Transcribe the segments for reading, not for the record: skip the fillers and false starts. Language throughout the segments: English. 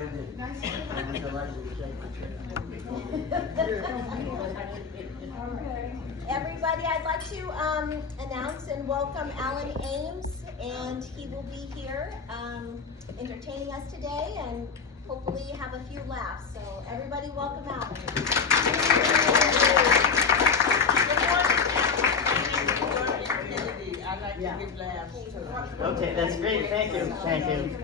Everybody, I'd like to announce and welcome Alan Ames, and he will be here entertaining us today and hopefully have a few laughs. So everybody welcome Alan. I like to give laughs too. Okay, that's great. Thank you. Thank you.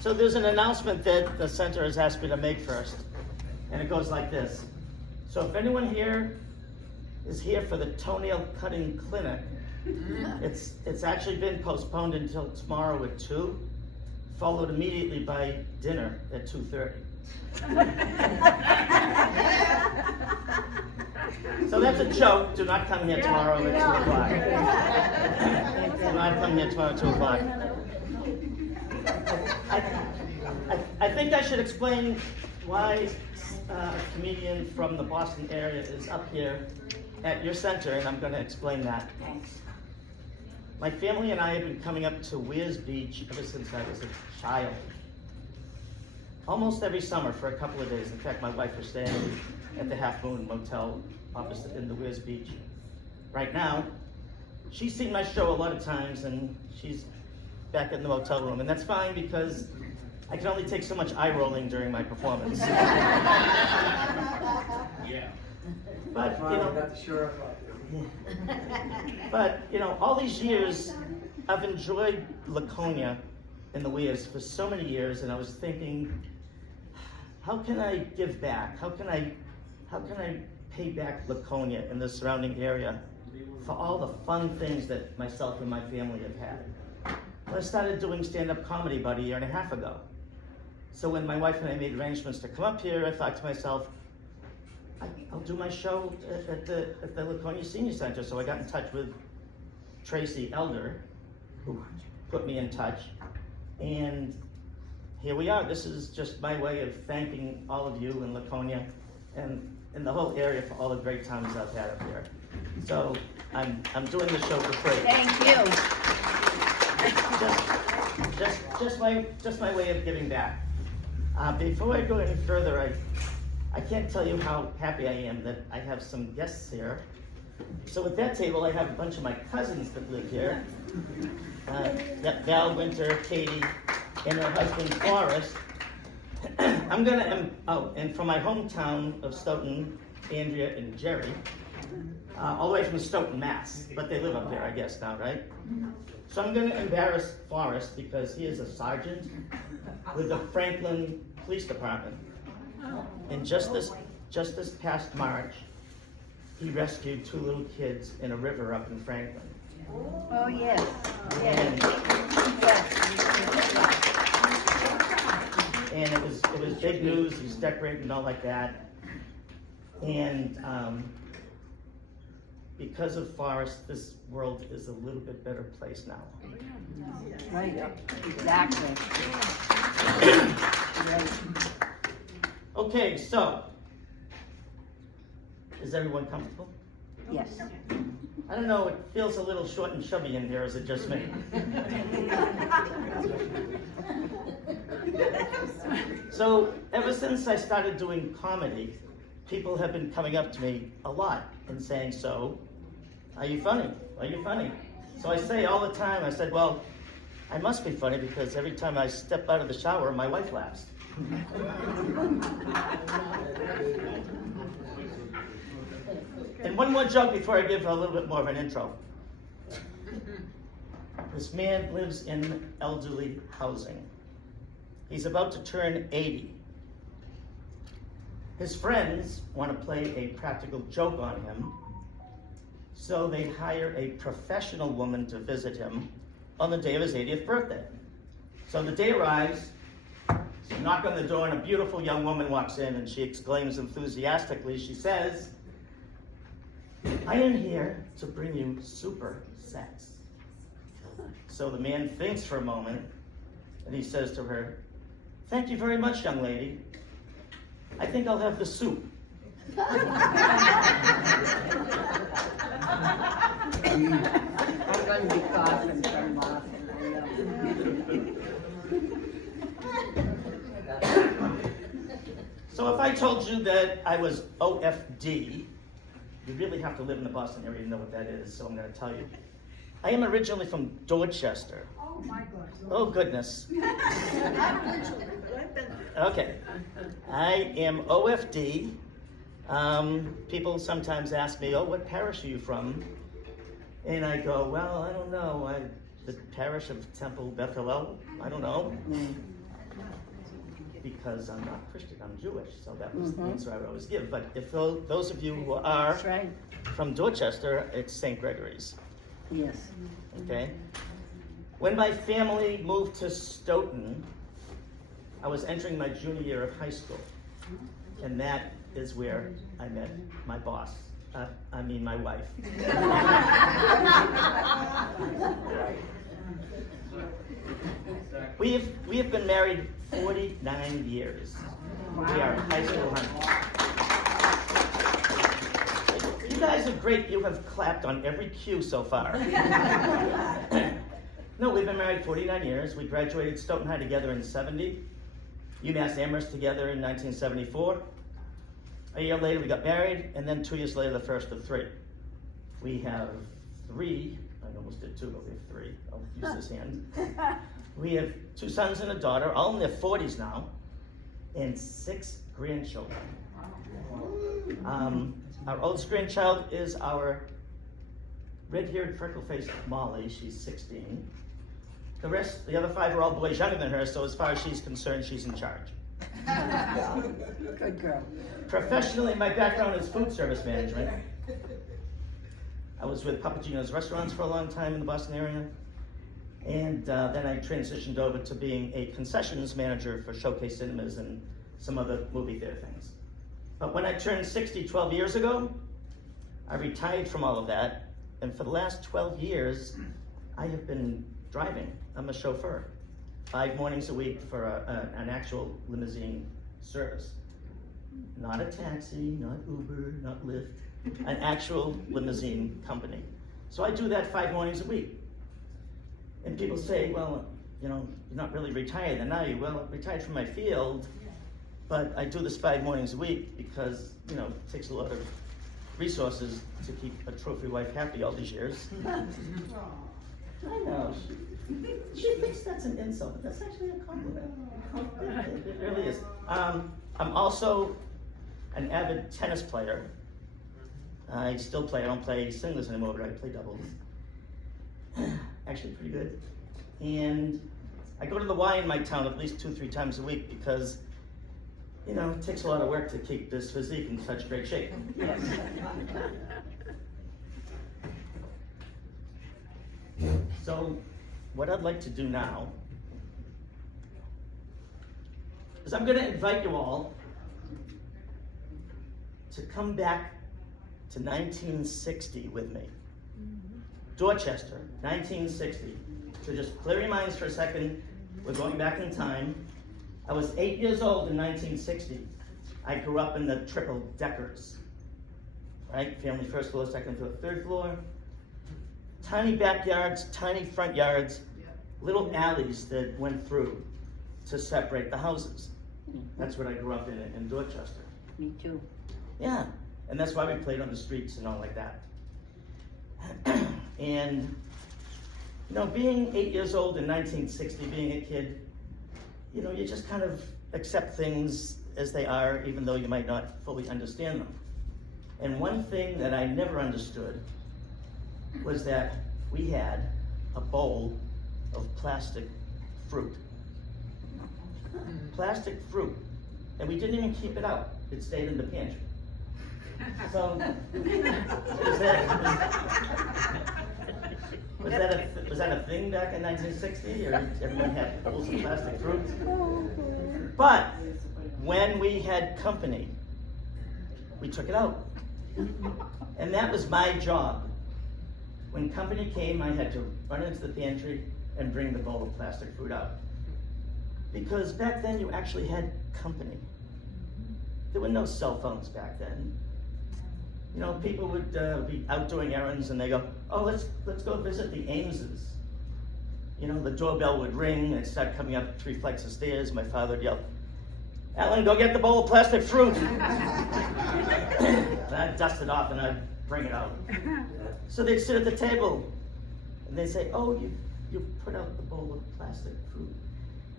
So there's an announcement that the center has asked me to make first, and it goes like this. So if anyone here is here for the toenail cutting clinic, it's actually been postponed until tomorrow at 2, followed immediately by dinner at 2:30. So that's a joke. Do not come here tomorrow at 2 o'clock. Do not come here tomorrow at 2 o'clock. I think I should explain why a comedian from the Boston area is up here at your center, and I'm going to explain that. My family and I have been coming up to Weirs Beach ever since I was a child. Almost every summer for a couple of days. In fact, my wife was staying at the Half Moon Motel opposite in the Weirs Beach. Right now, she's seen my show a lot of times, and she's back in the motel room, and that's fine because I can only take so much eye rolling during my performance. Yeah. But you know, all these years I've enjoyed Laconia in the Weirs for so many years, and I was thinking, how can I give back? How can I pay back Laconia and the surrounding area for all the fun things that myself and my family have had? Well, I started doing stand-up comedy about a year and a half ago. So when my wife and I made arrangements to come up here, I thought to myself, I'll do my show at the Laconia Senior Center. So I got in touch with Tracy Elder, who put me in touch, and here we are. This is just my way of thanking all of you in Laconia and in the whole area for all the great times I've had up here. So I'm doing the show for free. Thank you. Just my way of giving back. Before I go any further, I can't tell you how happy I am that I have some guests here. So at that table, I have a bunch of my cousins that live here. Val, Winter, Katie, and her husband, Forrest. And from my hometown of Stoughton, Andrea and Jerry, all the way from Stoughton, Mass. But they live up here, I guess, now, right? So I'm gonna embarrass Forrest because he is a sergeant with the Franklin Police Department. And just this past March, he rescued 2 little kids in a river up in Franklin. Oh, yes. And it was big news. He's decorated and all like that. And because of Forrest, this world is a little bit better place now. Right, exactly. Okay, so is everyone comfortable? Yes. I don't know, it feels a little short and chubby in here. Is it just me? So ever since I started doing comedy, people have been coming up to me a lot and saying, so, are you funny? Are you funny? So I say all the time, I said, well, I must be funny because every time I step out of the shower, my wife laughs. And one more joke before I give a little bit more of an intro. This man lives in elderly housing. He's about to turn 80. His friends want to play a practical joke on him, so they hire a professional woman to visit him on the day of his 80th birthday. So the day arrives, so knock on the door, and a beautiful young woman walks in, and she exclaims enthusiastically, she says, I am here to bring you super sex. So the man thinks for a moment, and he says to her, thank you very much, young lady. I think I'll have the soup. I'm going to be coughing from laughing. So if I told you that I was OFD, you really have to live in the Boston area to know what that is, so I'm going to tell you. I am originally from Dorchester. Oh my gosh. Oh, goodness. Okay. I am OFD. People sometimes ask me, oh, what parish are you from? And I go, well, I don't know. The parish of Temple Bethel, I don't know. Because I'm not Christian, I'm Jewish, so that was the answer I would always give. But if those of you who are That's right. from Dorchester, it's St. Gregory's, Yes. okay? When my family moved to Stoughton, I was entering my junior year of high school. And that is where I met my boss, my wife. We have been married 49 years. We are high school honey. You guys are great. You have clapped on every cue so far. No, we've been married 49 years. We graduated Stoughton High together in '70. UMass Amherst together in 1974. A year later, we got married, and then 2 years later, the first of three. We have three. I almost did two, but we have three. I'll use this hand. We have 2 sons and a daughter, all in their 40s now, and 6 grandchildren. Our oldest grandchild is our red-haired, freckle-faced Molly. She's 16. The other 5 are all boys younger than her, so as far as she's concerned, she's in charge. Good girl. Professionally, my background is food service management. I was with Papagino's Restaurants for a long time in the Boston area. And then I transitioned over to being a concessions manager for Showcase Cinemas and some other movie theater things. But when I turned 60 12 years ago, I retired from all of that. And for the last 12 years, I have been driving. I'm a chauffeur. 5 mornings a week for an actual limousine service. Not a taxi, not Uber, not Lyft, an actual limousine company. So I do that 5 mornings a week. And people say, well, you're not really retired then, are you? Well, I'm retired from my field, but I do this 5 mornings a week because, it takes a lot of resources to keep a trophy wife happy all these years. I know. She thinks that's an insult, but that's actually a compliment. It really is. I'm also an avid tennis player. I still play. I don't play singles anymore, but I play doubles. Actually pretty good. And I go to the Y in my town at least 2-3 times a week because, it takes a lot of work to keep this physique in such great shape. Yes. So, what I'd like to do now is I'm going to invite you all to come back to 1960 with me. Dorchester, 1960. So just clear your minds for a second. We're going back in time. I was 8 years old in 1960. I grew up in the triple deckers, right? Family first floor, second floor, third floor. Tiny backyards, tiny front yards, little alleys that went through to separate the houses. That's what I grew up in Dorchester. Me too. Yeah, and that's why we played on the streets and all like that. And, being 8 years old in 1960, being a kid, you just kind of accept things as they are, even though you might not fully understand them. And one thing that I never understood was that we had a bowl of plastic fruit. Plastic fruit. And we didn't even keep it out. It stayed in the pantry. So, was that a thing back in 1960, or everyone had bowls of plastic fruit? But when we had company, we took it out. And that was my job. When company came, I had to run into the pantry and bring the bowl of plastic fruit out. Because back then you actually had company. There were no cell phones back then. People would be out doing errands and they go, oh, let's go visit the Ameses. the doorbell would ring and it'd start coming up 3 flights of stairs. My father would yell, "Alan, go get the bowl of plastic fruit." And I'd dust it off and I'd bring it out. So they'd sit at the table and they'd say, "Oh, you put out the bowl of plastic fruit.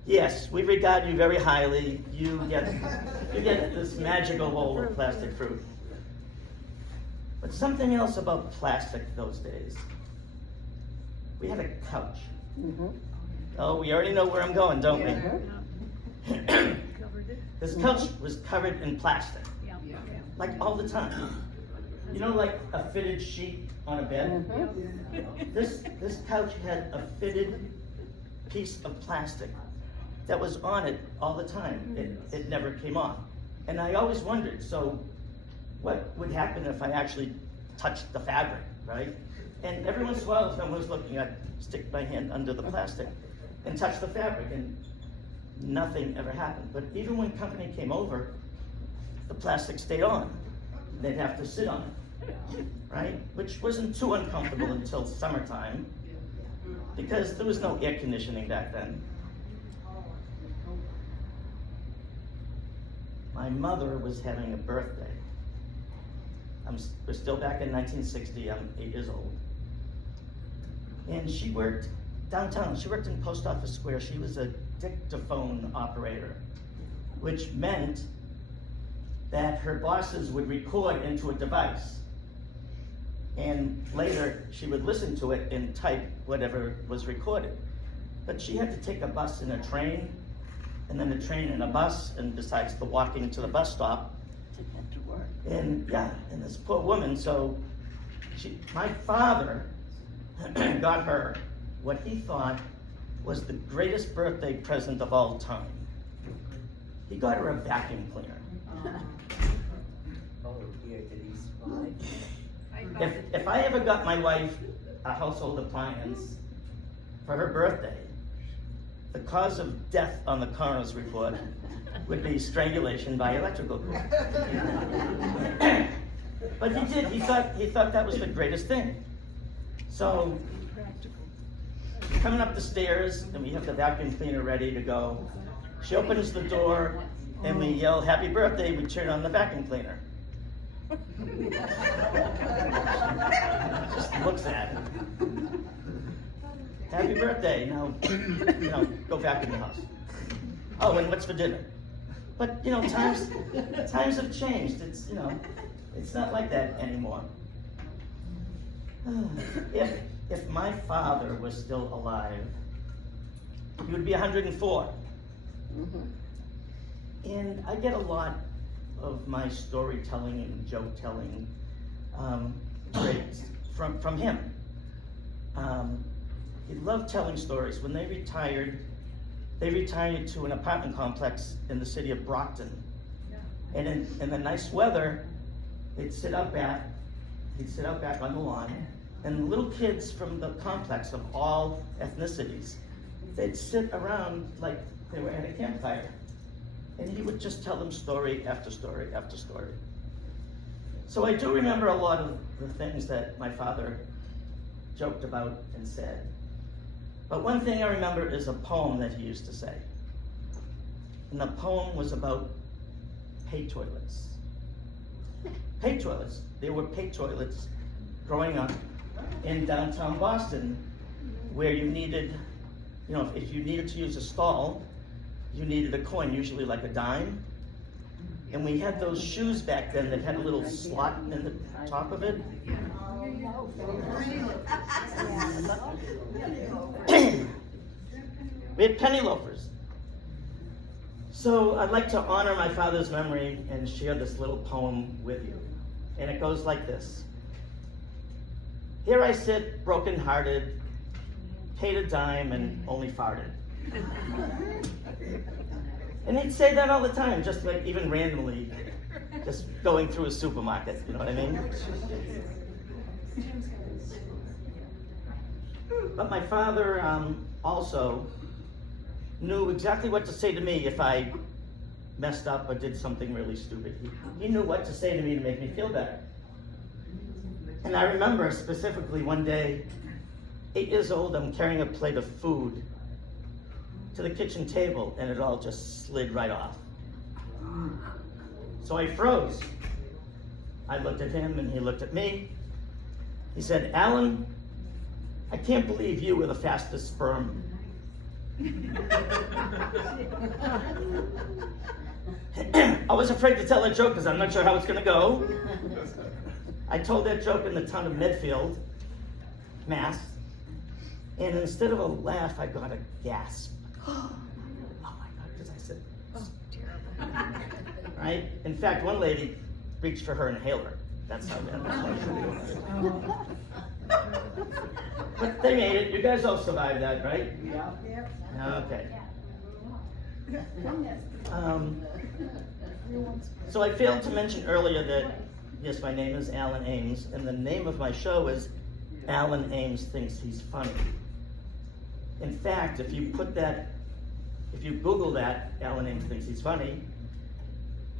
Yes, we regard you very highly. You get this magical bowl of plastic fruit." But something else about plastic those days. We had a couch. Mm-hmm. Oh, we already know where I'm going, don't we? This couch was covered in plastic, like all the time. Like a fitted sheet on a bed? This couch had a fitted piece of plastic that was on it all the time. It never came off. And I always wondered, so what would happen if I actually touched the fabric, right? And every once in a while, if someone was looking, I'd stick my hand under the plastic and touch the fabric, and nothing ever happened. But even when company came over, the plastic stayed on. They'd have to sit on it, right? Which wasn't too uncomfortable until summertime, because there was no air conditioning back then. My mother was having a birthday. We're still back in 1960, I'm 8 years old. And she worked downtown. She worked in Post Office Square. She was a dictaphone operator, which meant that her bosses would record into a device. And later, she would listen to it and type whatever was recorded. But she had to take a bus and a train, and then a train and a bus, and besides the walking to the bus stop. To get to work. And this poor woman, so my father got her what he thought was the greatest birthday present of all time. He got her a vacuum cleaner. Oh dear, did he survive? If I ever got my wife a household appliance for her birthday, the cause of death on the coroner's report would be strangulation by electrical cord. But he did. He thought that was the greatest thing. So coming up the stairs, and we have the vacuum cleaner ready to go. She opens the door, and we yell, "Happy birthday!" We turn on the vacuum cleaner. Just looks at it. "Happy birthday!" Now, go vacuum the house. "Oh, and what's for dinner?" But times have changed. It's not like that anymore. If my father was still alive, he would be 104. And I get a lot of my storytelling and joke telling traits from him. He loved telling stories. When they retired to an apartment complex in the city of Brockton. And in the nice weather, he'd sit out back on the lawn, and little kids from the complex of all ethnicities, they'd sit around like they were at a campfire. And he would just tell them story after story after story. So I do remember a lot of the things that my father joked about and said. But one thing I remember is a poem that he used to say. And the poem was about pay toilets. Pay toilets. There were pay toilets growing up in downtown Boston where you needed, if you needed to use a stall, you needed a coin, usually like a dime. And we had those shoes back then that had a little slot in the top of it. We had penny loafers. So I'd like to honor my father's memory and share this little poem with you. And it goes like this. Here I sit, broken-hearted, paid a dime and only farted. And he'd say that all the time, just like even randomly, just going through a supermarket, you know what I mean? But my father also knew exactly what to say to me if I messed up or did something really stupid. He knew what to say to me to make me feel better. And I remember specifically one day, 8 years old, I'm carrying a plate of food to the kitchen table, and it all just slid right off. So I froze. I looked at him, and he looked at me. He said, "Alan, I can't believe you were the fastest sperm." I was afraid to tell that joke because I'm not sure how it's going to go. I told that joke in the town of Medfield, Mass, and instead of a laugh, I got a gasp. Oh my God, because I said, "Oh, terrible." Right? In fact, one lady reached for her inhaler. That's how bad it was. But they made it. You guys all survived that, right? Yeah. Okay. So I failed to mention earlier that, yes, my name is Alan Ames, and the name of my show is Alan Ames Thinks He's Funny. In fact, if you Google that, Alan Ames Thinks He's Funny,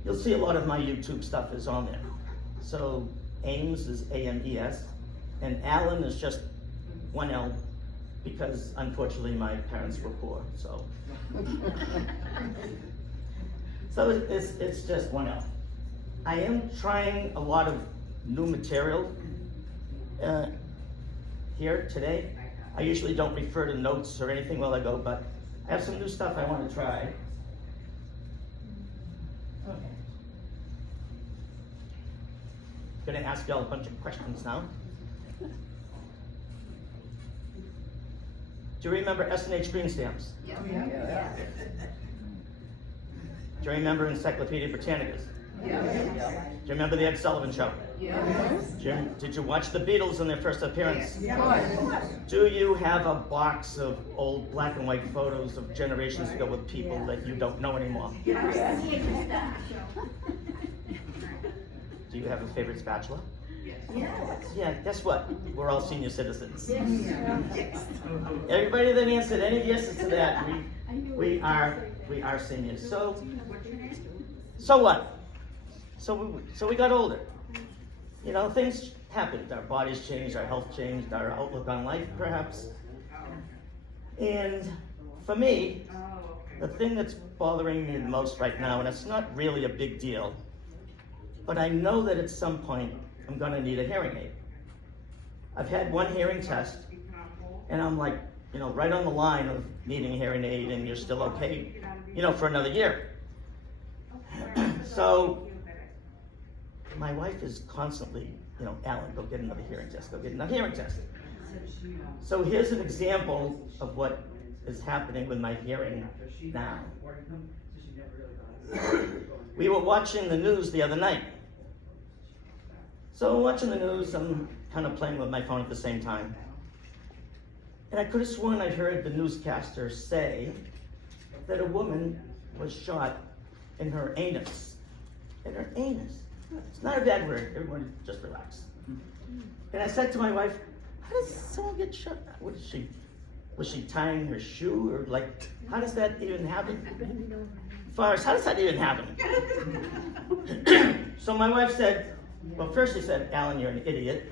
you'll see a lot of my YouTube stuff is on there. So Ames is A-M-E-S, and Alan is just one L, because unfortunately my parents were poor, so. So it's just one L. I am trying a lot of new material here today. I usually don't refer to notes or anything while I go, but I have some new stuff I want to try. Okay. Gonna ask y'all a bunch of questions now. Do you remember S&H green stamps? Yeah. Do you remember Encyclopedia Britannicas? Yeah. Do you remember the Ed Sullivan Show? Yes. Did you watch the Beatles in their first appearance? Yes. Do you have a box of old black and white photos of generations ago with people that you don't know anymore? Do you have a favorite spatula? Yeah, guess what? We're all senior citizens. Everybody that answered any yeses to that, we are seniors. So what? So we got older. You know, things happened. Our bodies changed, our health changed, our outlook on life perhaps. And for me, the thing that's bothering me the most right now, and it's not really a big deal, but I know that at some point I'm gonna need a hearing aid. I've had one hearing test, and I'm like, you know, right on the line of needing a hearing aid, and you're still okay, you know, for another year. So my wife is constantly, you know, "Alan, go get another hearing test, go get another hearing test." So here's an example of what is happening with my hearing now. We were watching the news the other night. So watching the news, I'm kind of playing with my phone at the same time. And I could have sworn I heard the newscaster say that a woman was shot in her anus. In her anus. It's not a bad word. Everyone just relax. And I said to my wife, "How does someone get shot? What is she? Was she tying her shoe, or like, how does that even happen?" Forrest, how does that even happen? So my wife said, well, first she said, "Alan, you're an idiot."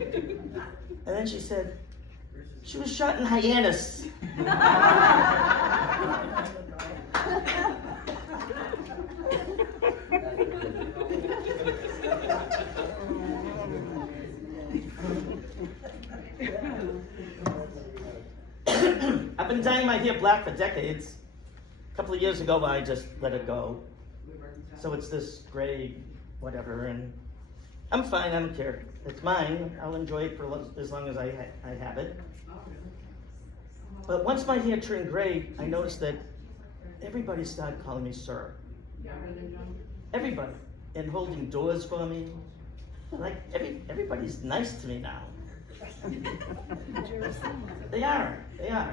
And then she said, "She was shot in hyannis." I've been dyeing my hair black for decades. A couple of years ago, I just let it go. So it's this gray, whatever, and I'm fine, I don't care. It's mine, I'll enjoy it for as long as I have it. But once my hair turned gray, I noticed that everybody started calling me sir. Everybody. And holding doors for me. Like, everybody's nice to me now. They are. Yeah.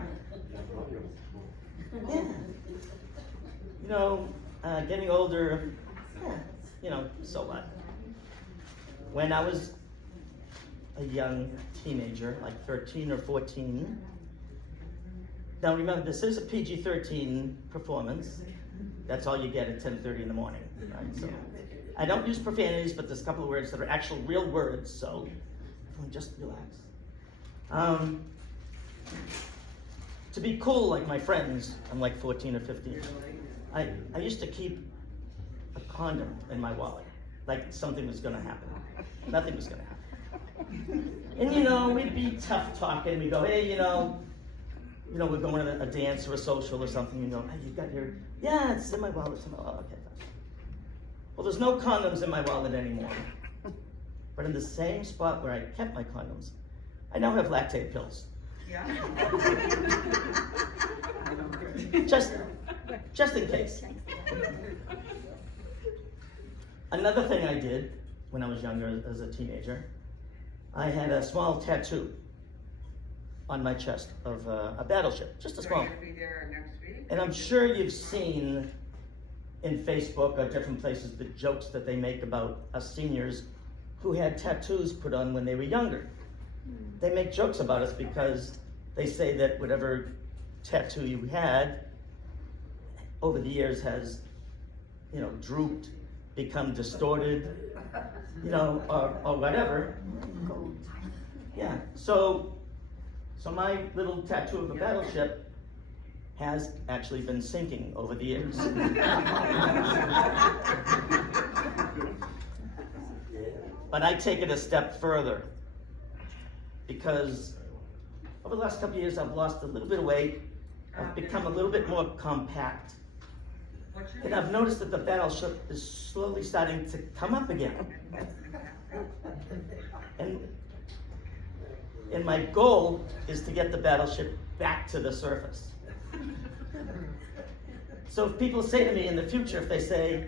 You know, getting older, you know, so what? When I was a young teenager, like 13 or 14, now remember, this is a PG-13 performance. That's all you get at 10:30 in the morning, right? So I don't use profanities, but there's a couple of words that are actual real words, so everyone just relax. to be cool like my friends, I'm like 14 or 15, I used to keep a condom in my wallet, like something was gonna happen. Nothing was gonna happen. And you know, we'd be tough talking, we'd go, hey, we're going to a dance or a social or something, you go, hey, you got your, yeah, it's in my wallet, it's in my wallet, okay. Well, there's no condoms in my wallet anymore. But in the same spot where I kept my condoms, I now have lactate pills. Yeah. Just in case. Another thing I did when I was younger as a teenager, I had a small tattoo on my chest of a battleship, just a small one. And I'm sure you've seen in Facebook or different places the jokes that they make about us seniors who had tattoos put on when they were younger. They make jokes about us because they say that whatever tattoo you had over the years has, drooped, become distorted, or whatever. Yeah, so my little tattoo of a battleship has actually been sinking over the years. But I take it a step further because over the last couple of years I've lost a little bit of weight. I've become a little bit more compact. And I've noticed that the battleship is slowly starting to come up again. And my goal is to get the battleship back to the surface. So if people say to me in the future, if they say,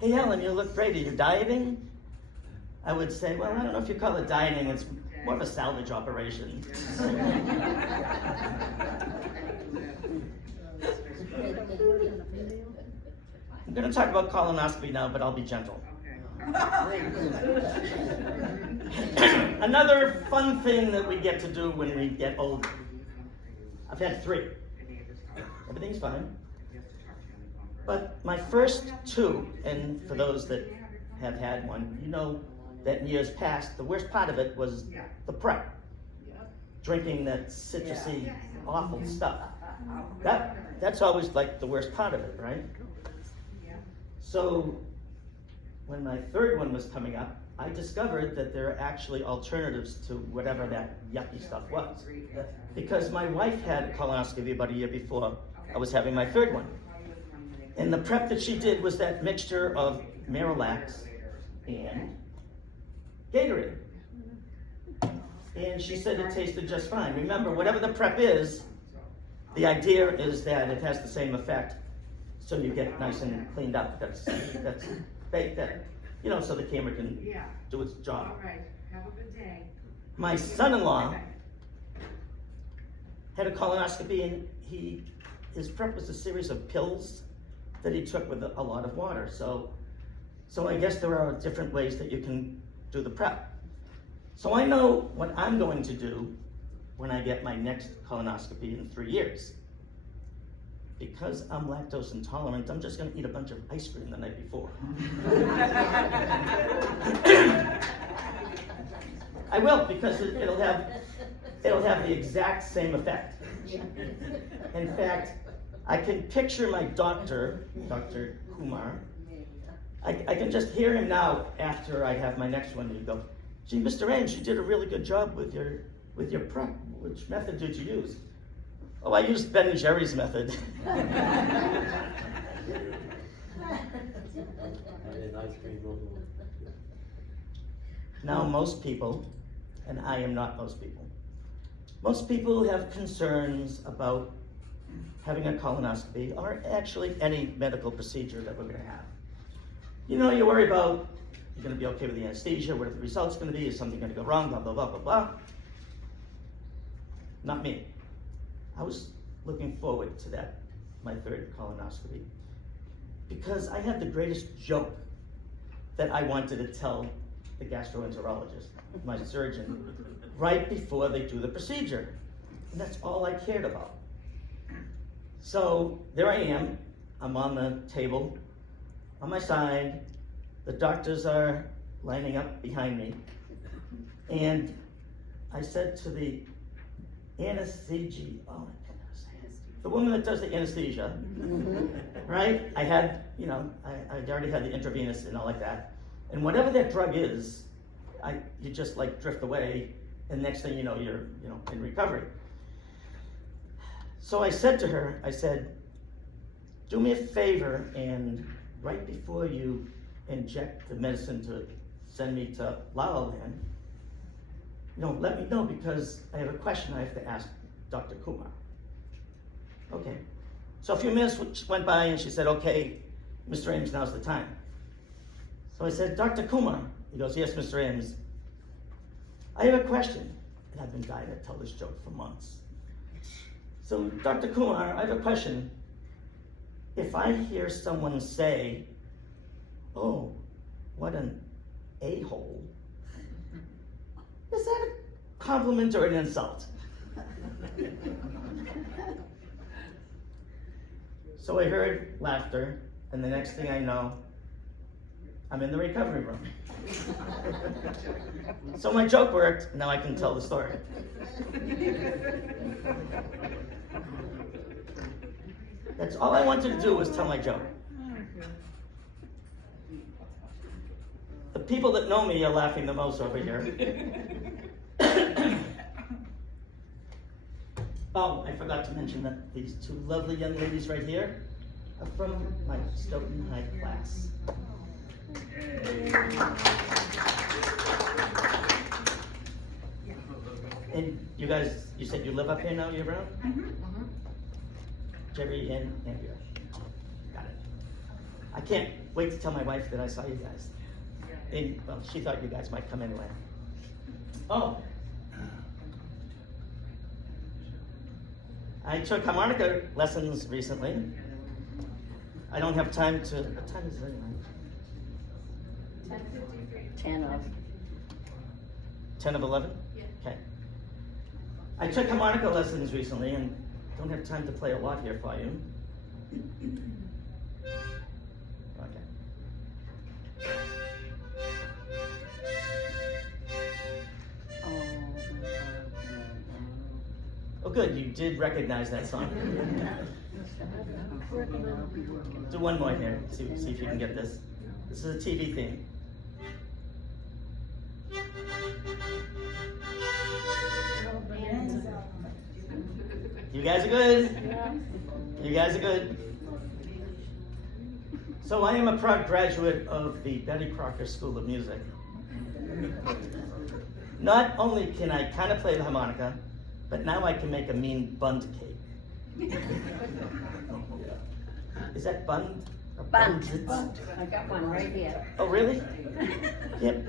hey Ellen, you look great, are you dieting? I would say, well, I don't know if you call it dieting, it's more of a salvage operation. I'm going to talk about colonoscopy now, but I'll be gentle. Another fun thing that we get to do when we get older. I've had 3. Everything's fine. But my first 2, and for those that have had one, you know that in years past, the worst part of it was the prep. Drinking that citrusy, awful stuff. That's always like the worst part of it, right? So when my 3rd one was coming up, I discovered that there are actually alternatives to whatever that yucky stuff was. Because my wife had a colonoscopy about a year before I was having my 3rd one. And the prep that she did was that mixture of Marilax and Gatorade. And she said it tasted just fine. Remember, whatever the prep is, the idea is that it has the same effect, so you get nice and cleaned up. That's baked that, so the camera can do its job. All right, have a good day. My son-in-law had a colonoscopy, and his prep was a series of pills that he took with a lot of water. So I guess there are different ways that you can do the prep. So I know what I'm going to do when I get my next colonoscopy in 3 years. Because I'm lactose intolerant, I'm just going to eat a bunch of ice cream the night before. I will, because it'll have the exact same effect. In fact, I can picture my doctor, Dr. Kumar. I can just hear him now after I have my next one. He'd go, gee, Mr. Ames, you did a really good job with your prep. Which method did you use? Oh, I used Ben and Jerry's method. Now, most people, and I am not most people have concerns about having a colonoscopy or actually any medical procedure that we're going to have. You worry about you're going to be okay with the anesthesia, what are the results going to be, is something going to go wrong, blah, blah, blah, blah, blah. Not me. I was looking forward to that, my 3rd colonoscopy, because I had the greatest joke that I wanted to tell the gastroenterologist, my surgeon, right before they do the procedure. And that's all I cared about. So there I am, I'm on the table, on my side, the doctors are lining up behind me, and I said to the anesthesia. Oh my goodness. The woman that does the anesthesia, right? I had, I already had the intravenous and all like that. And whatever that drug is, you just like drift away, and next thing you know, you're, in recovery. So I said to her, I said, do me a favor, and right before you inject the medicine to send me to La La Land, let me know, because I have a question I have to ask Dr. Kumar. Okay. So a few minutes went by, and she said, okay, Mr. Ames, now's the time. So I said, Dr. Kumar. He goes, yes, Mr. Ames. I have a question. And I've been dying to tell this joke for months. So, Dr. Kumar, I have a question. If I hear someone say, oh, what an a-hole, is that a compliment or an insult? So I heard laughter, and the next thing I know, I'm in the recovery room. So my joke worked, now I can tell the story. That's all I wanted to do, was tell my joke. The people that know me are laughing the most over here. Oh, I forgot to mention that these two lovely young ladies right here are from my Stoughton High class. And you guys, you said you live up here now, year round? Mm-hmm. Jerry and Andrea. Got it. I can't wait to tell my wife that I saw you guys. And, well, she thought you guys might come anyway. Oh. I took harmonica lessons recently. I don't have time to, what time is it anyway? 10 of. 10 of 11? Yeah. Okay. I took harmonica lessons recently and don't have time to play a lot here for you. Okay. Oh, good, you did recognize that song. Do one more here, see if you can get this. This is a TV theme. You guys are good. You guys are good. So I am a proud graduate of the Betty Crocker School of Music. Not only can I kind of play the harmonica, but now I can make a mean bund cake. Is that bund? Or Bunt. buns? I got one right here. Oh, really? Yep.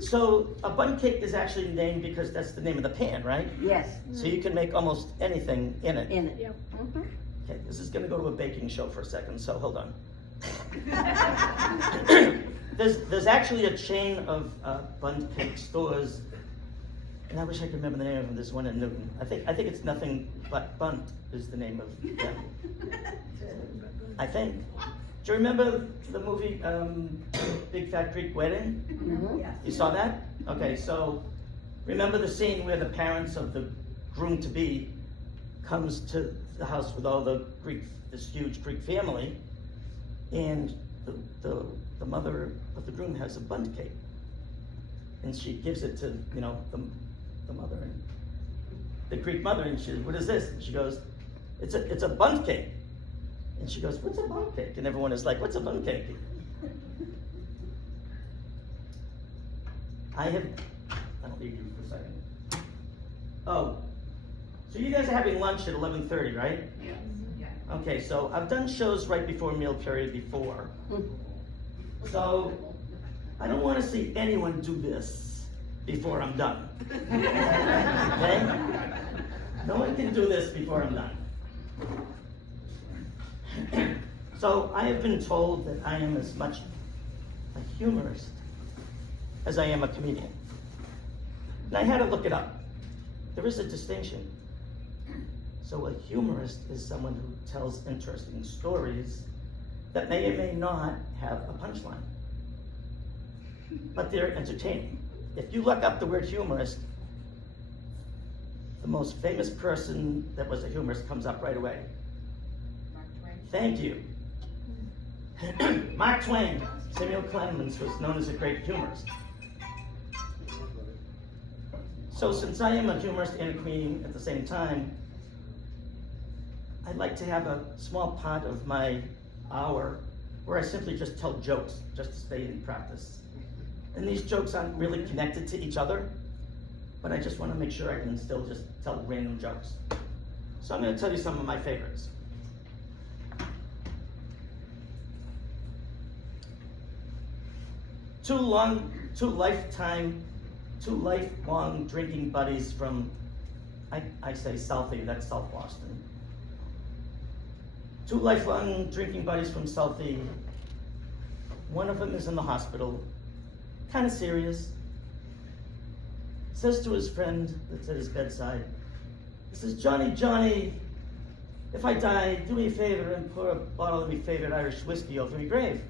So a bun cake is actually named because that's the name of the pan, right? Yes, So you can make almost anything in it. in it. Mhm. Okay, this is gonna go to a baking show for a second, so hold on. There's actually a chain of bun cake stores, and I wish I could remember the name of them. There's one in Newton. I think it's Nothing But Bunt is the name of them. I think. Do you remember the movie Big Fat Greek Wedding? Mhm. You saw that? Okay, so remember the scene where the parents of the groom-to-be comes to the house with all this huge Greek family, and the mother of the groom has a bundt cake, and she gives it to the mother, and the Greek mother, and she says, "What is this?" And she goes, "It's a bundt cake." And she goes, "What's a bundt cake?" And everyone is like, "What's a bundt cake?" I'll leave you for a second. Oh, so you guys are having lunch at 11:30, right? Yes. Okay, so I've done shows right before meal period before. So I don't want to see anyone do this before I'm done. Okay? No one can do this before I'm done. So I have been told that I am as much a humorist as I am a comedian. And I had to look it up. There is a distinction. So a humorist is someone who tells interesting stories that may or may not have a punchline, but they're entertaining. If you look up the word humorist, the most famous person that was a humorist comes up right away. Thank you. Mark Twain. Samuel Clemens was known as a great humorist. So since I am a humorist and a comedian at the same time, I'd like to have a small part of my hour where I simply just tell jokes, just to stay in practice. And these jokes aren't really connected to each other, but I just want to make sure I can still just tell random jokes. So I'm going to tell you some of my favorites. Two lifelong drinking buddies from, I say Southie, that's South Boston. Two lifelong drinking buddies from Southie. One of them is in the hospital, kind of serious. Says to his friend that's at his bedside, he says, Johnny, if I die, do me a favor and pour a bottle of my favorite Irish whiskey over my grave.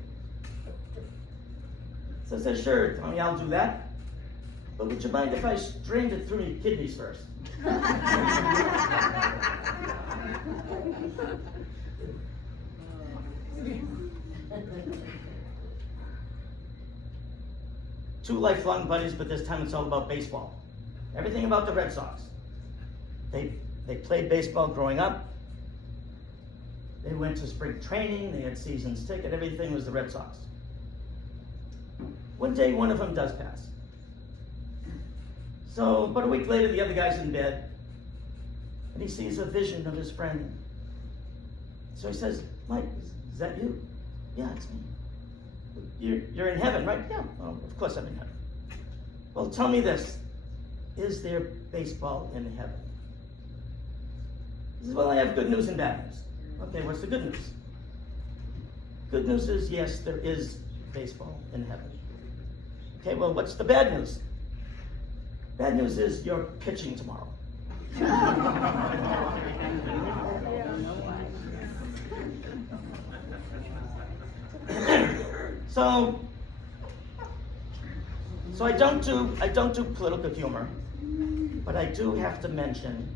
So I said, sure, Tommy, I'll do that. But would you mind if I drained it through my kidneys first? Two lifelong buddies, but this time it's all about baseball. Everything about the Red Sox. They played baseball growing up. They went to spring training, they had season's ticket, everything was the Red Sox. One day, one of them does pass. So, about a week later, the other guy's in bed, and he sees a vision of his friend. So he says, Mike, is that you? Yeah, it's me. You're in heaven, right? Yeah, well, of course I'm in heaven. Well, tell me this, is there baseball in heaven? He says, well, I have good news and bad news. Okay, what's the good news? Good news is, yes, there is baseball in heaven. Okay, well, what's the bad news? Bad news is you're pitching tomorrow. So I don't do political humor, but I do have to mention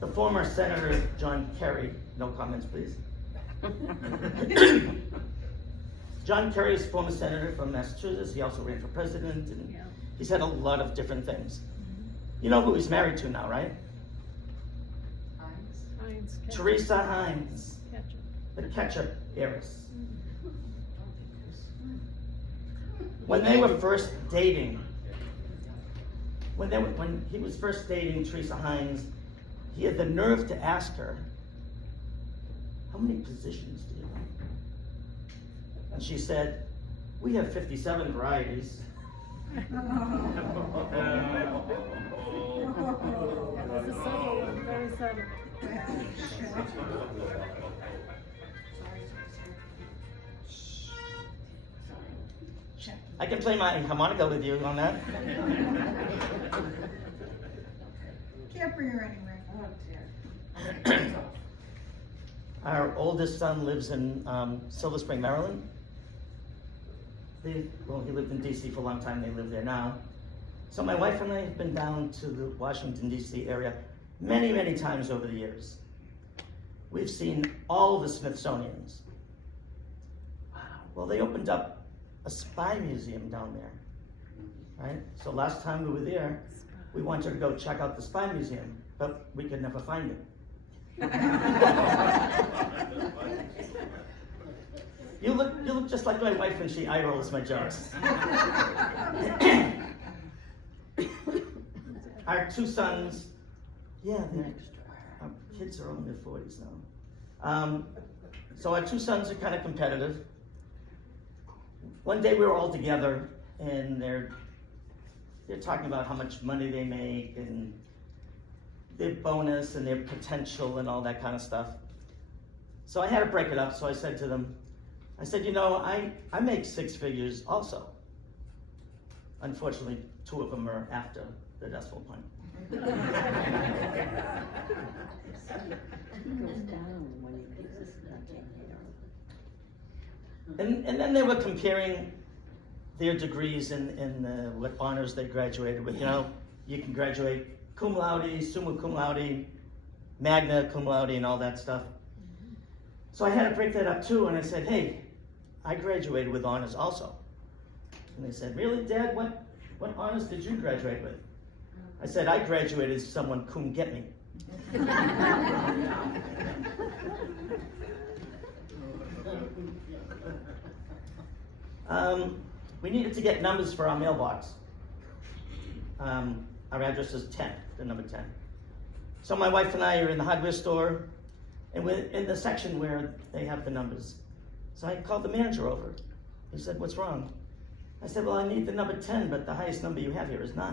the former Senator John Kerry. No comments, please. John Kerry is a former senator from Massachusetts. He also ran for president, and he's had a lot of different things. You know who he's married to now, right? Heinz. Teresa Heinz, the ketchup heiress. When they were first dating, when he was first dating Teresa Heinz, he had the nerve to ask her, how many positions do you have? And she said, we have 57 varieties. That was a subtle one, very subtle. I can play my harmonica with you on that. Can't bring her anywhere. Our oldest son lives in Silver Spring, Maryland. He lived in DC for a long time. They live there now. So my wife and I have been down to the Washington, DC area many, many times over the years. We've seen all the Smithsonians. Well, they opened up a spy museum down there, right? So last time we were there, we wanted to go check out the spy museum, but we could never find it. You look just like my wife when she eye rolls my jokes. Our two sons, our kids are all in their 40s now. So our two sons are kind of competitive. One day we were all together, and they're talking about how much money they make and their bonus and their potential and all that kind of stuff. So I had to break it up. So I said to them, you know, I make six figures also. Unfortunately, two of them are after the decimal point. And then they were comparing their degrees in what honors they graduated with. You know, you can graduate cum laude, summa cum laude, magna cum laude, and all that stuff. So I had to break that up too, and I said, hey, I graduated with honors also. And they said, really, Dad, what honors did you graduate with? I said, I graduated as someone cum get me. We needed to get numbers for our mailbox. Our address is 10, the number 10. So my wife and I are in the hardware store, and we're in the section where they have the numbers. So I called the manager over. He said, what's wrong? I said, well, I need the number 10, but the highest number you have here is 9.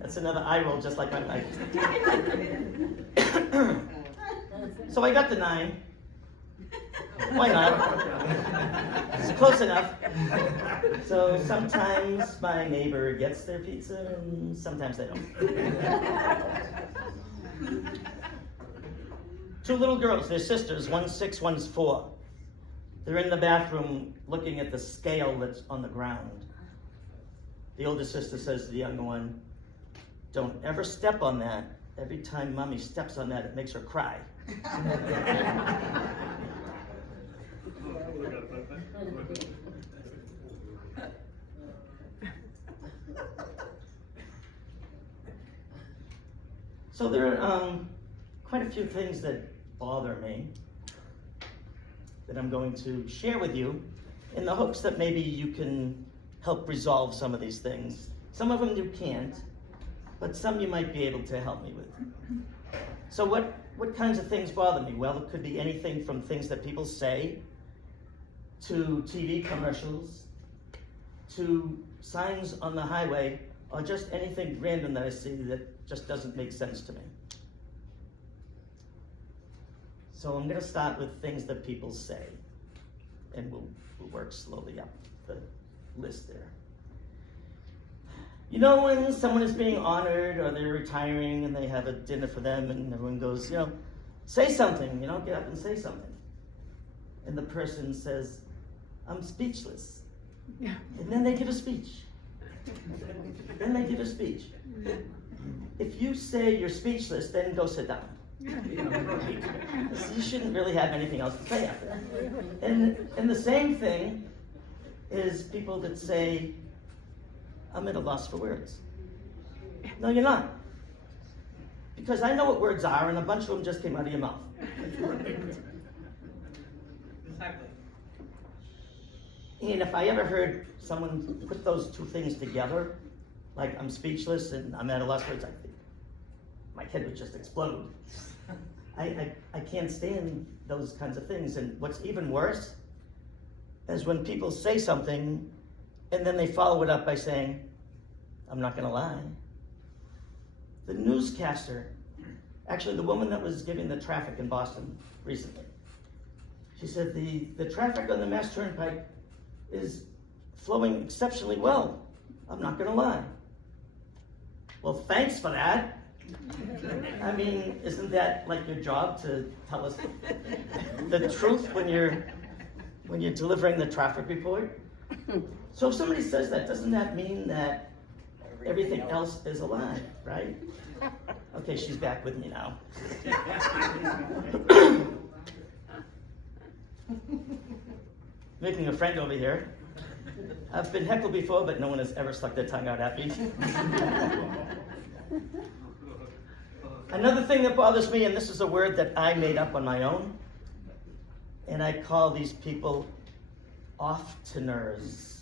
That's another eye roll, just like my wife. So I got the 9. Why not? It's close enough. So sometimes my neighbor gets their pizza, and sometimes they don't. 2 little girls, they're sisters, one's 6, one's 4. They're in the bathroom looking at the scale that's on the ground. The older sister says to the younger one, don't ever step on that. Every time Mommy steps on that, it makes her cry. So there are quite a few things that bother me that I'm going to share with you in the hopes that maybe you can help resolve some of these things. Some of them you can't, but some you might be able to help me with. So what kinds of things bother me? Well, it could be anything from things that people say, to TV commercials, to signs on the highway, or just anything random that I see that just doesn't make sense to me. So I'm going to start with things that people say, and we'll work slowly up the list there. You know, when someone is being honored or they're retiring and they have a dinner for them and everyone goes, you know, say something, you know, get up and say something. And the person says, I'm speechless. Yeah. And then they give a speech. Then they give a speech. If you say you're speechless, then go sit down. You shouldn't really have anything else to say after that. And the same thing is people that say, I'm at a loss for words. No, you're not. Because I know what words are, and a bunch of them just came out of your mouth. Exactly. And if I ever heard someone put those two things together, like I'm speechless and I'm at a loss for words, I think my head would just explode. I can't stand those kinds of things. And what's even worse is when people say something and then they follow it up by saying, I'm not gonna lie. The newscaster, actually the woman that was giving the traffic in Boston recently, she said the traffic on the Mass Turnpike is flowing exceptionally well. I'm not gonna lie. Well, thanks for that. I mean, isn't that like your job to tell us the truth when you're delivering the traffic report? So if somebody says that, doesn't that mean that everything else is a lie, right? Okay, she's back with me now. Making a friend over here. I've been heckled before, but no one has ever stuck their tongue out at me. Another thing that bothers me, and this is a word that I made up on my own, and I call these people ofteners.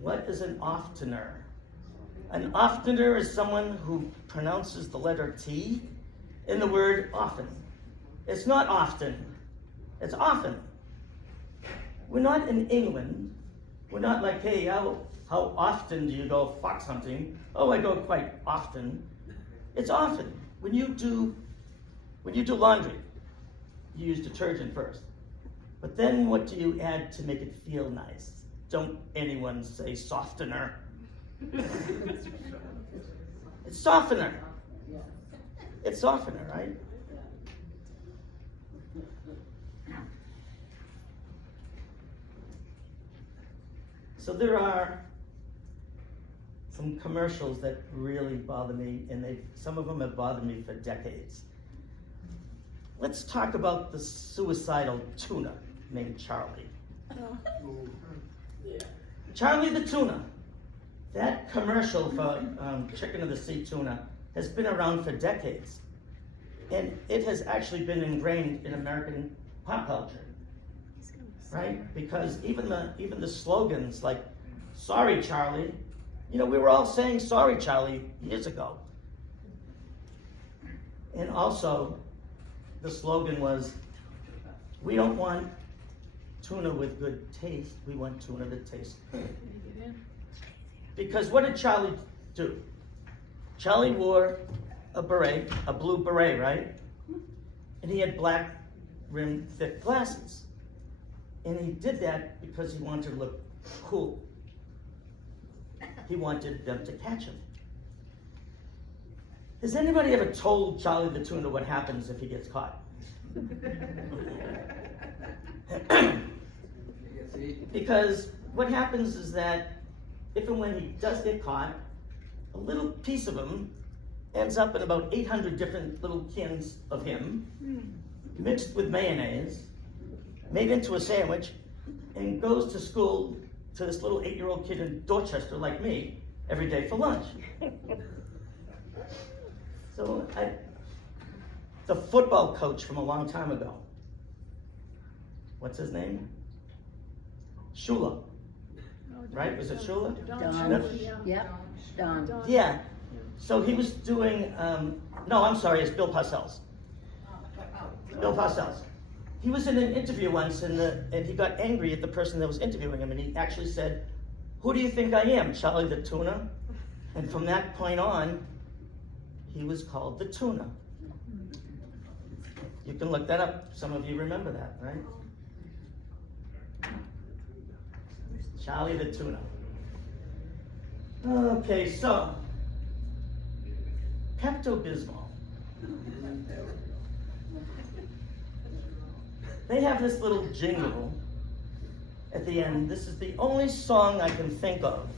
What is an oftener? An oftener is someone who pronounces the letter T in the word often. It's not often, it's often. We're not in England. We're not like, hey, how often do you go fox hunting? Oh, I go quite often. It's often. When you do laundry, you use detergent first. But then what do you add to make it feel nice? Don't anyone say softener. It's softener. It's softener, right? So there are some commercials that really bother me, and some of them have bothered me for decades. Let's talk about the suicidal tuna named Charlie. Charlie the tuna. That commercial for chicken of the sea tuna has been around for decades. And it has actually been ingrained in American pop culture, right? Because even the slogans like, "Sorry, Charlie," we were all saying "Sorry, Charlie" years ago. And also, the slogan was, "We don't want tuna with good taste, we want tuna that tastes good." Because what did Charlie do? Charlie wore a beret, a blue beret, right? And he had black rimmed thick glasses. And he did that because he wanted to look cool. He wanted them to catch him. Has anybody ever told Charlie the tuna what happens if he gets caught? Because what happens is that if and when he does get caught, a little piece of him ends up in about 800 different little cans of him, mixed with mayonnaise, made into a sandwich, and goes to school to this little 8-year-old kid in Dorchester like me every day for lunch. So the football coach from a long time ago, what's his name? Shula, right? Was it Shula? Don. Yep, Don. Yeah. So he was doing, no, I'm sorry, it's Bill Parcells. Bill Parcells. He was in an interview once, and he got angry at the person that was interviewing him, and he actually said, "Who do you think I am, Charlie the Tuna?" And from that point on, he was called the Tuna. You can look that up. Some of you remember that, right? Charlie the Tuna. Okay, so Pepto-Bismol. They have this little jingle at the end. This is the only song I can think of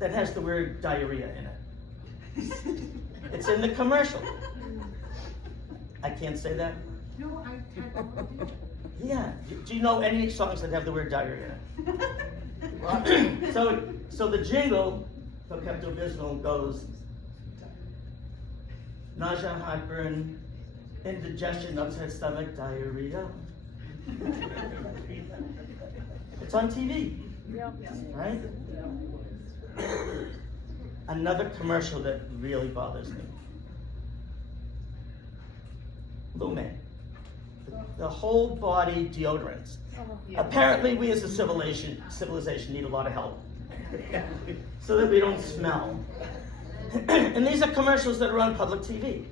that has the word diarrhea in it. It's in the commercial. I can't say that? No, I Yeah. Do you know any songs that have the word diarrhea in it? So the jingle for Pepto-Bismol goes, nausea, heartburn, indigestion, upset stomach, diarrhea. It's on TV, right? Another commercial that really bothers me. Lume. The whole body deodorants. Apparently we as a civilization need a lot of help so that we don't smell. And these are commercials that are on public TV.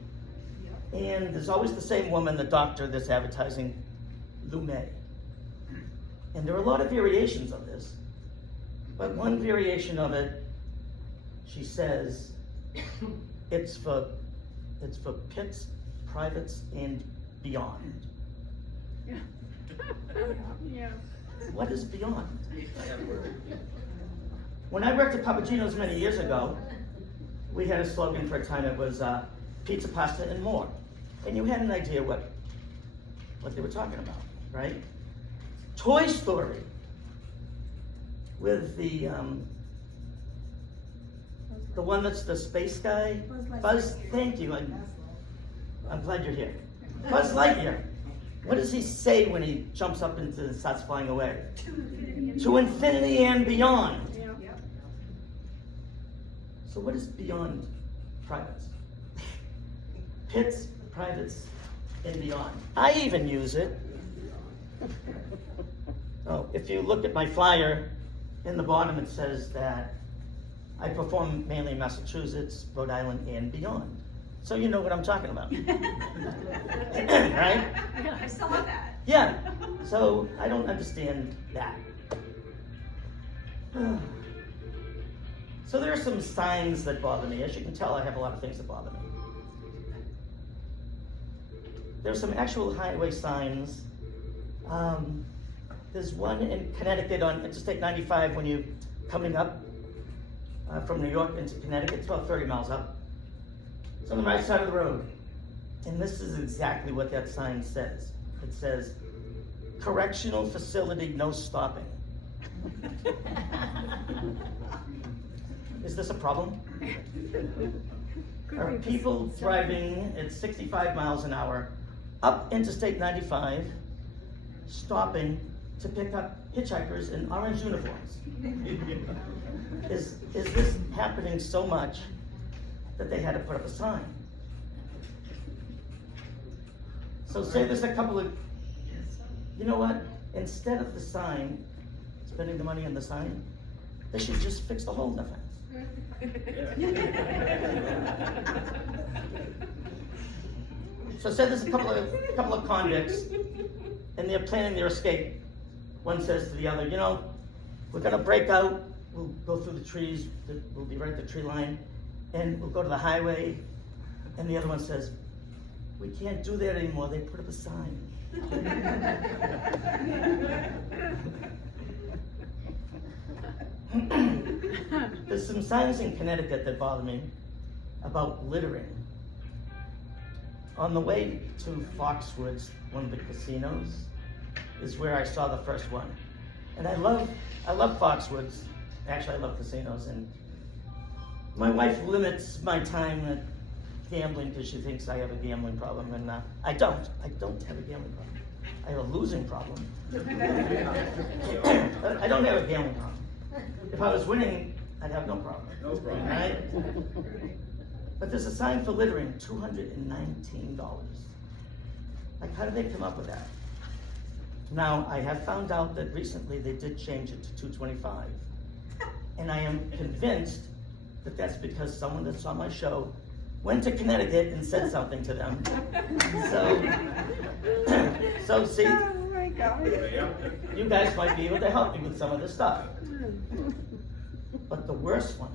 And there's always the same woman, the doctor, that's advertising Lume. And there are a lot of variations of this. But one variation of it, she says, it's for pits, privates, and beyond. Yeah. What is beyond? When I worked at Papagino's many years ago, we had a slogan for a time. It was pizza, pasta, and more. And you had an idea what they were talking about, right? Toy Story with the one that's the space guy. Buzz, thank you. I'm glad you're here. Buzz Lightyear. What does he say when he jumps up and starts flying away? To infinity and beyond. So what is beyond privates? Pits, privates, and beyond. I even use it. Oh, if you look at my flyer, in the bottom it says that I perform mainly in Massachusetts, Rhode Island, and beyond. So you know what I'm talking about. Right? I saw that. Yeah. So I don't understand that. So there are some signs that bother me. As you can tell, I have a lot of things that bother me. There's some actual highway signs. There's one in Connecticut on Interstate 95 when you're coming up from New York into Connecticut. It's about 30 miles up. It's on the right side of the road. And this is exactly what that sign says. It says, correctional facility, no stopping. Is this a problem? Are people driving at 65 miles an hour up Interstate 95, stopping to pick up hitchhikers in orange uniforms? Is this happening so much that they had to put up a sign? So say there's a couple of, you know what? Instead of the sign, spending the money on the sign, they should just fix the hole in the fence. So say there's a couple of convicts, and they're planning their escape. One says to the other, you know, we're gonna break out, we'll go through the trees, we'll be right at the tree line, and we'll go to the highway. And the other one says, we can't do that anymore, they put up a sign. There's some signs in Connecticut that bother me about littering. On the way to Foxwoods, one of the casinos, is where I saw the first one. And I love Foxwoods. Actually, I love casinos, and my wife limits my time at gambling because she thinks I have a gambling problem, and I don't have a gambling problem. I have a losing problem. I don't have a gambling problem. If I was winning, I'd have no problem. No problem. Right? But there's a sign for littering, $219. Like, how did they come up with that? Now, I have found out that recently they did change it to $225. And I am convinced that that's because someone that saw my show went to Connecticut and said something to them. So see, Oh my God. you guys might be able to help me with some of this stuff. But the worst one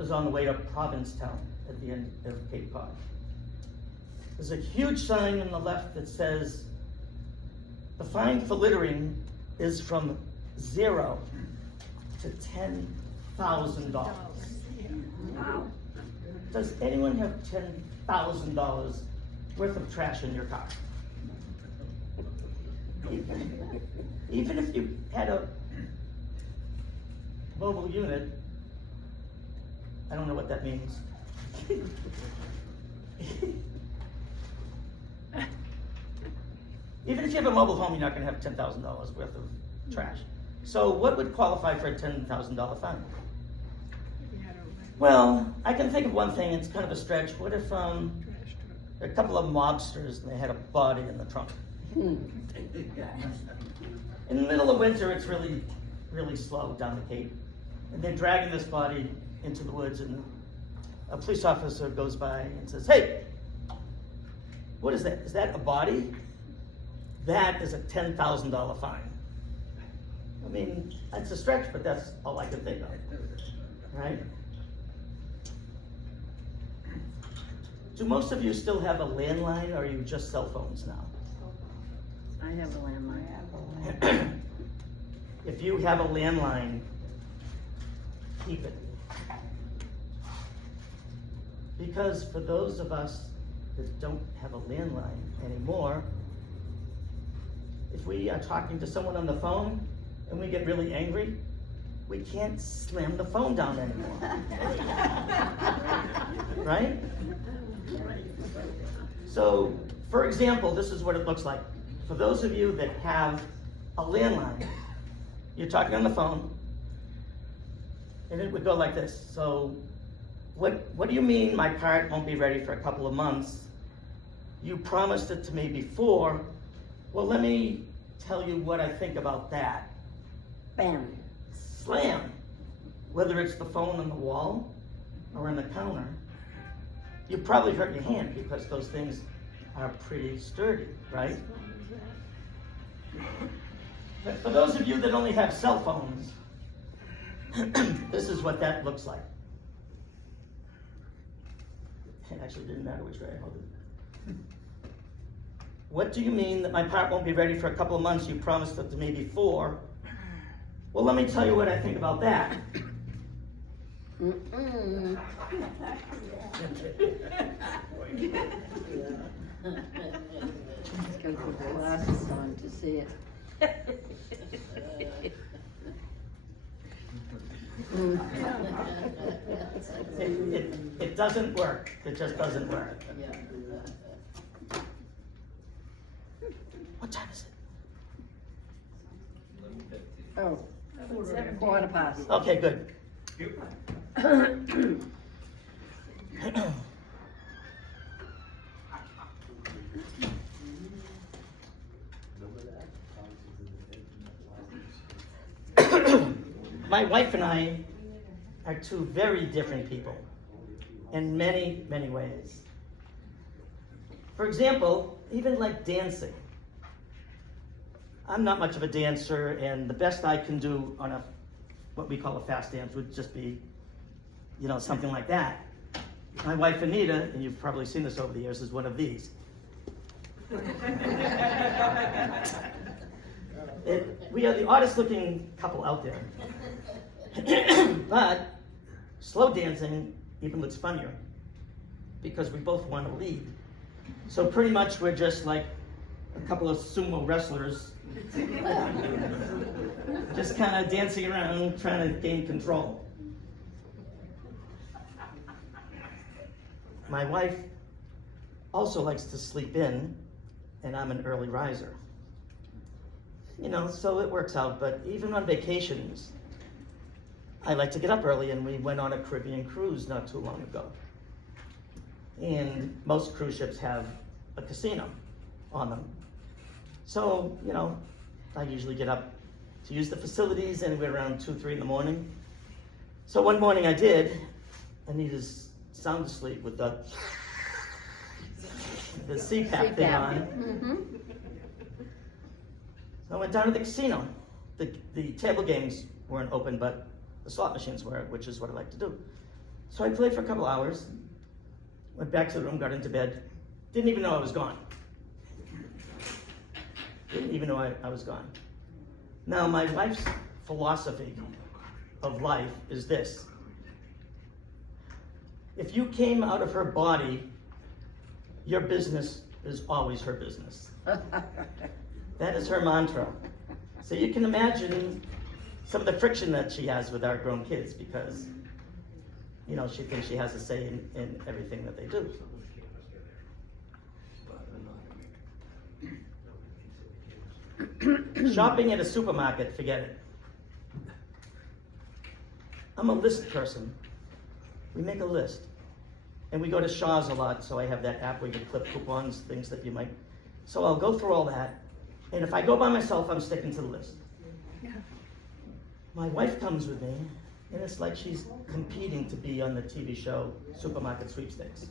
is on the way to Provincetown at the end of Cape Cod. There's a huge sign on the left that says, the fine for littering is from $0 to $10,000. Wow. Does anyone have $10,000 worth of trash in your car? Even if you had a mobile unit, I don't know what that means. Even if you have a mobile home, you're not gonna have $10,000 worth of trash. So what would qualify for a $10,000 fine? Well, I can think of one thing, it's kind of a stretch. What if a couple of mobsters and they had a body in the trunk? In the middle of winter, it's really, really slow down the Cape. And they're dragging this body into the woods, and a police officer goes by and says, hey, what is that? Is that a body? That is a $10,000 fine. I mean, it's a stretch, but that's all I can think of, right? Do most of you still have a landline, or are you just cell phones now? I have a landline. If you have a landline, keep it. Because for those of us that don't have a landline anymore, if we are talking to someone on the phone and we get really angry, we can't slam the phone down anymore. Right? So, for example, this is what it looks like. For those of you that have a landline, you're talking on the phone, and it would go like this. So, what do you mean my card won't be ready for a couple of months? You promised it to me before. Well, let me tell you what I think about that. Bam. Slam. Whether it's the phone on the wall or on the counter, you probably hurt your hand because those things are pretty sturdy, right? But for those of you that only have cell phones, this is what that looks like. It actually didn't matter which way I held it. What do you mean that my part won't be ready for a couple of months? You promised it to me before. Well, let me tell you what I think about that. Mm-mm. Just gotta put the glasses on to see it. It doesn't work. It just doesn't work. What time is it? Oh, 4:15. Okay, good. My wife and I are two very different people in many, many ways. For example, even like dancing. I'm not much of a dancer, and the best I can do on what we call a fast dance would just be, something like that. My wife Anita, and you've probably seen this over the years, is one of these. We are the oddest looking couple out there. But slow dancing even looks funnier because we both want to lead. So pretty much we're just like a couple of sumo wrestlers just kind of dancing around trying to gain control. My wife also likes to sleep in, and I'm an early riser. So it works out, but even on vacations, I like to get up early, and we went on a Caribbean cruise not too long ago. And most cruise ships have a casino on them. So, I usually get up to use the facilities anywhere around 2, 3 in the morning. So one morning I did. Anita's sound asleep with the CPAP thing on. Mm-hmm. So I went down to the casino. The table games weren't open, but the slot machines were, which is what I like to do. So I played for a couple hours, went back to the room, got into bed, didn't even know I was gone. Didn't even know I was gone. Now, my wife's philosophy of life is this. If you came out of her body, your business is always her business. That is her mantra. So you can imagine some of the friction that she has with our grown kids because, she thinks she has a say in everything that they do. Shopping at a supermarket, forget it. I'm a list person. We make a list. And we go to Shaw's a lot, so I have that app where you can clip coupons, things that you might. So I'll go through all that. And if I go by myself, I'm sticking to the list. My wife comes with me, and it's like she's competing to be on the TV show Supermarket Sweepstakes.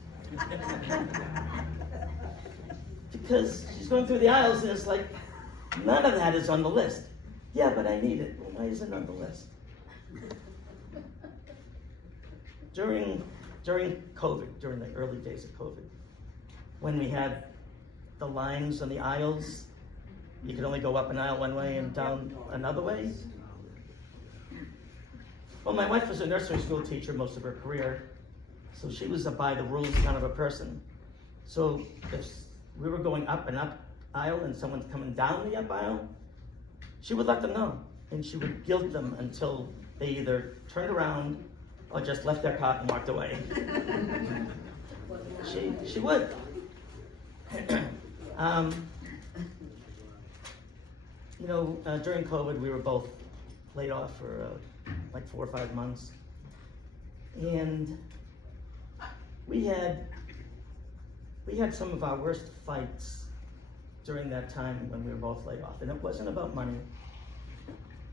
Because she's going through the aisles, and it's like, none of that is on the list. Yeah, but I need it. Well, why isn't it on the list? During COVID, during the early days of COVID, when we had the lines on the aisles, you could only go up an aisle one way and down another way. Well, my wife was a nursery school teacher most of her career, so she was a by-the-rules kind of a person. So if we were going up and up aisle and someone's coming down the up aisle, she would let them know, and she would guilt them until they either turned around or just left their cart and walked away. She would. During COVID, we were both laid off for like 4 or 5 months, and we had some of our worst fights during that time when we were both laid off. And it wasn't about money.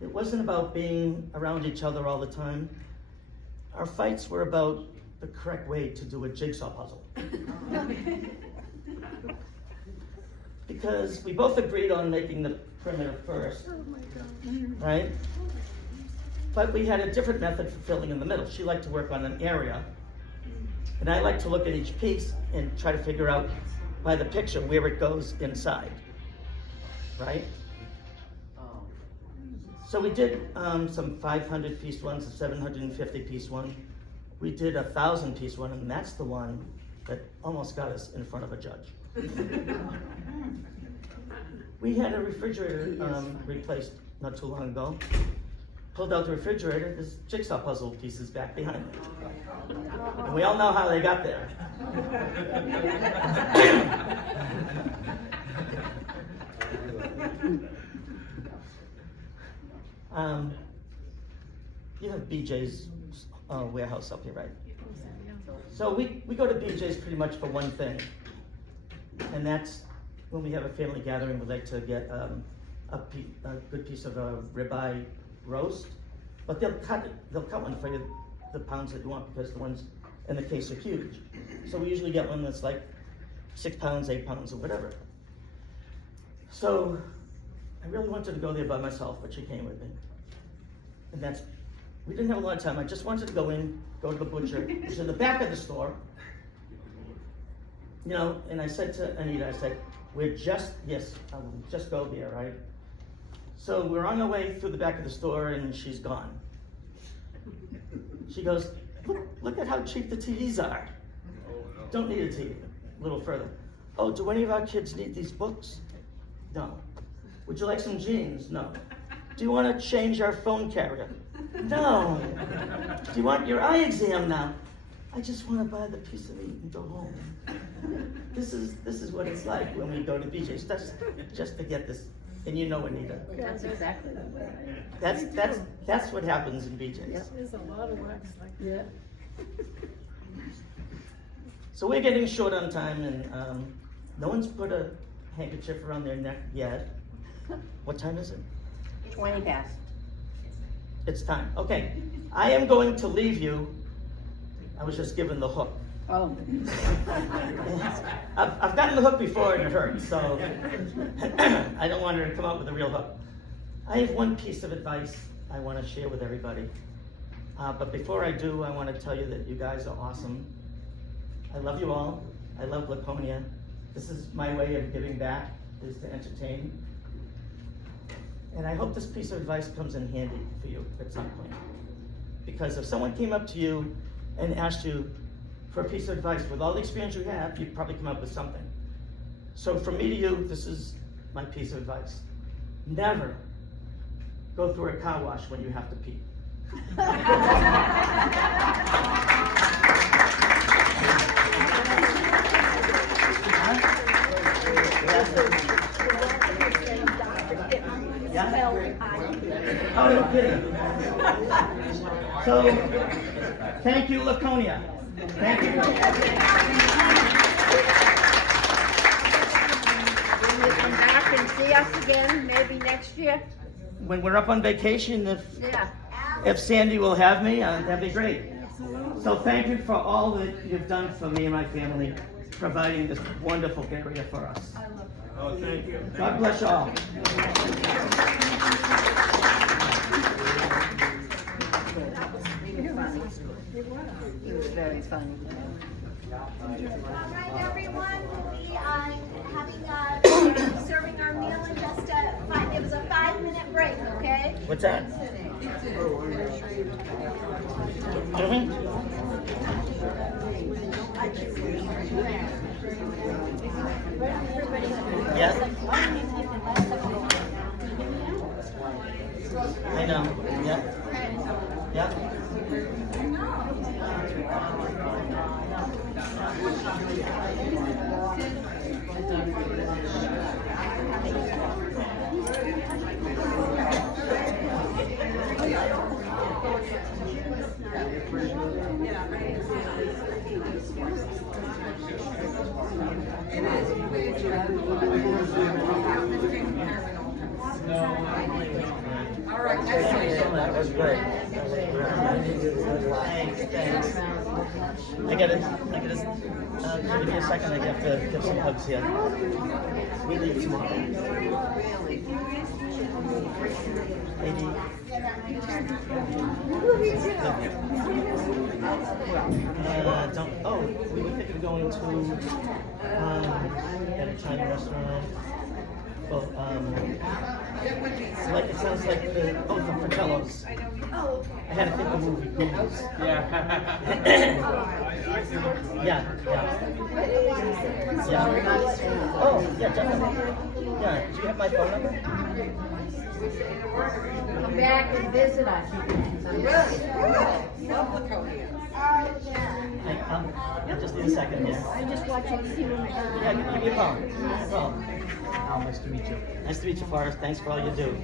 It wasn't about being around each other all the time. Our fights were about the correct way to do a jigsaw puzzle. Because we both agreed on making the perimeter first, right? But we had a different method for filling in the middle. She liked to work on an area, and I like to look at each piece and try to figure out by the picture where it goes inside, right? So we did some 500-piece ones, a 750-piece one. we did a 1,000-piece one, and that's the one that almost got us in front of a judge. We had a refrigerator replaced not too long ago. Pulled out the refrigerator, there's jigsaw puzzle pieces back behind it. And we all know how they got there. You have BJ's warehouse up here, right? So we go to BJ's pretty much for one thing, and that's when we have a family gathering. We like to get a good piece of a ribeye roast, but they'll cut one for you the pounds that you want, because the ones in the case are huge. So we usually get one that's like 6 pounds, 8 pounds, or whatever. So I really wanted to go there by myself, but she came with me. And we didn't have a lot of time. I just wanted to go to the butcher. It's in the back of the store. You know, and I said to Anita, I said, yes, I will just go there, right? So we're on our way through the back of the store, and she's gone. She goes, look at how cheap the TVs are. Don't need a TV. A little further. Oh, do any of our kids need these books? No. Would you like some jeans? No. Do you want to change our phone carrier? No. Do you want your eye exam now? I just want to buy the piece of meat and go home. This is what it's like when we go to BJ's. That's just to get this, and you know, Anita. That's exactly the way. That's what happens in BJ's. Yeah. There's a lot of wax like Yeah. So we're getting short on time, and no one's put a handkerchief around their neck yet. What time is it? 20 past. It's time. Okay, I am going to leave you. I was just given the hook. Oh. I've gotten the hook before and it hurt, so I don't want her to come out with a real hook. I have one piece of advice I want to share with everybody. But before I do, I want to tell you that you guys are awesome. I love you all. I love Laconia. This is my way of giving back, is to entertain. And I hope this piece of advice comes in handy for you at some point. Because if someone came up to you and asked you for a piece of advice, with all the experience you have, you'd probably come up with something. So from me to you, this is my piece of advice. Never go through a car wash when you have to pee. Oh, no kidding. So, thank you, Laconia. Thank you. Will you come back and see us again, maybe next year? When we're up on vacation, Yeah. if Sandy will have me, that'd be great. So thank you for all that you've done for me and my family, providing this wonderful area for us. Oh, thank you. God bless you all. He was very funny. All right, everyone, we'll be having serving our meal in just it was a 5-minute break, okay? What's that? Mm-hmm. Yeah. I know. Yeah. Yeah. All right, That was great. Thanks. I gotta, give me a second, I have to give some hugs here. We leave tomorrow. Lady. We were thinking of going to, at a Chinese restaurant. wonderful. Like it sounds like the Fratellos. I had to think of the movie Goonies. Yeah. Yeah. Oh, yeah, definitely. Yeah. Do you have my phone number? Come back and visit us. Love Laconia. Hey, just need a second. Yeah. I just watched you see when Yeah, give me a call. Nice to meet you. Nice to meet you, Forrest. Thanks for all you do.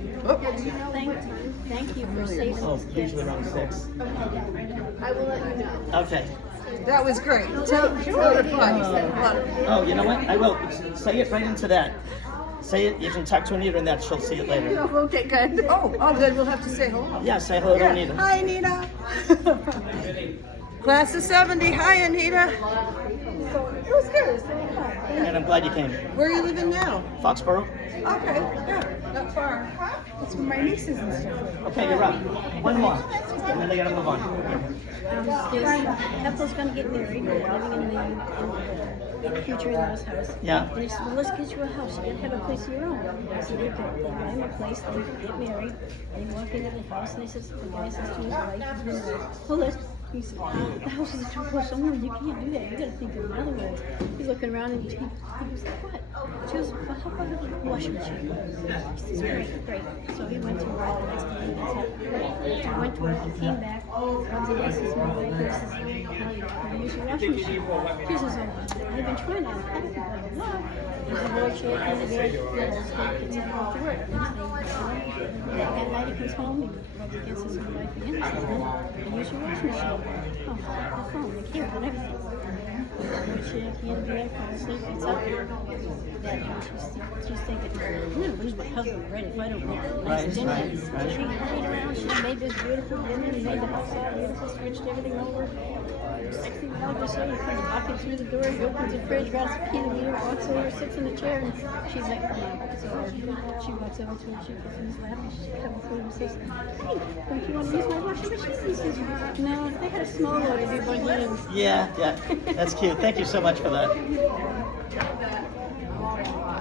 Thank you for saving Oh, us kids. usually around 6. I will let you know. Okay. That was great. Tell the fun. Oh, you know what? I will. Say it right into that. Say it. You can talk to Anita and that. She'll see it later. Okay, good. Oh, then we'll have to say hello. Yeah, say hello to Anita. Hi, Anita. Class of 70. Hi, Anita. It was good. It was really fun. And I'm glad you came. Where are you living now? Foxborough? Okay, yeah, not far. It's for my nieces and stuff. Okay, you're up. One more. And then they gotta move on. Ethel's gonna get married, we're living in the future in-laws house. Yeah. And he said, well, let's get you a house, you gotta have a place of your own. I said, okay, they buy him a place, they get married, they walk into the house, and he says, the guy says to his wife, well, he said, the house is too close, so no, you can't do that, you gotta think of another way. He's looking around and he was like, what? She goes, well, how about a washing machine? He says, great. So he went to work the next day, he went to work, he came back, runs it, he says, my wife, he says, how you use your washing machine? He says, oh, I've been trying to help you, blah, blah, blah. He said, well, she had to get to work. That night he comes home, he rubs against his wife again, he says, I use your washing machine. Oh, the phone, the camera, and everything. She can't do that kind of stuff. It's up there. She's thinking, I'm gonna lose my husband, right? If I don't make it nice and dinner. She hurried around, she made this beautiful dinner, made the house all beautiful, switched everything over. Next thing you know, just so he comes walking through the door, he opens the fridge, grabs a key to meter, walks over, sits in the chair, and she's like, come on. So she walks over to him, she puts in his lap, and she's having food and says, hey, don't you want to use my washing machine? He says, no, they had a small one to do by hand. Yeah. That's cute. Thank you so much for that.